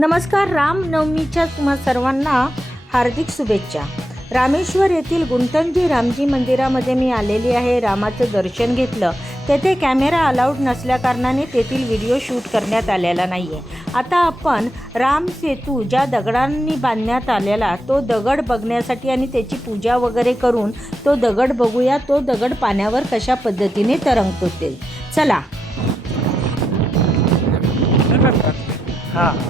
नमस्कार रामनवमीच्या तुम्हा सर्वांना हार्दिक शुभेच्छा. रामेश्वर येथील गुंतनजी रामजी मंदिरामध्ये मी आलेली आहे. रामाचं दर्शन घेतलं. तेथे कॅमेरा अलाउड नसल्याकारणाने तेथील व्हिडिओ शूट करण्यात आलेला नाही आहे आता आपण राम सेतू ज्या दगडांनी बांधण्यात आलेला तो दगड बघण्यासाठी आणि त्याची पूजा वगैरे करून तो दगड बघूया. तो दगड पाण्यावर कशा पद्धतीने तरंगतो ते. चला. हां.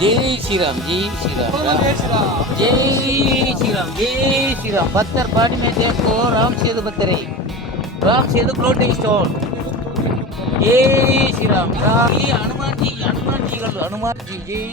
जय श्रीराम राम राम राम जय श्रीराम जय श्रीराम राम जय श्रीराम जय श्रीराम पत्थर पानी में देखो राम सेतु पत्थर है राम सेतु फ्लोटिंग स्टोन जय श्रीराम राम ये हनुमान जी हनुमान जी का हनुमान जी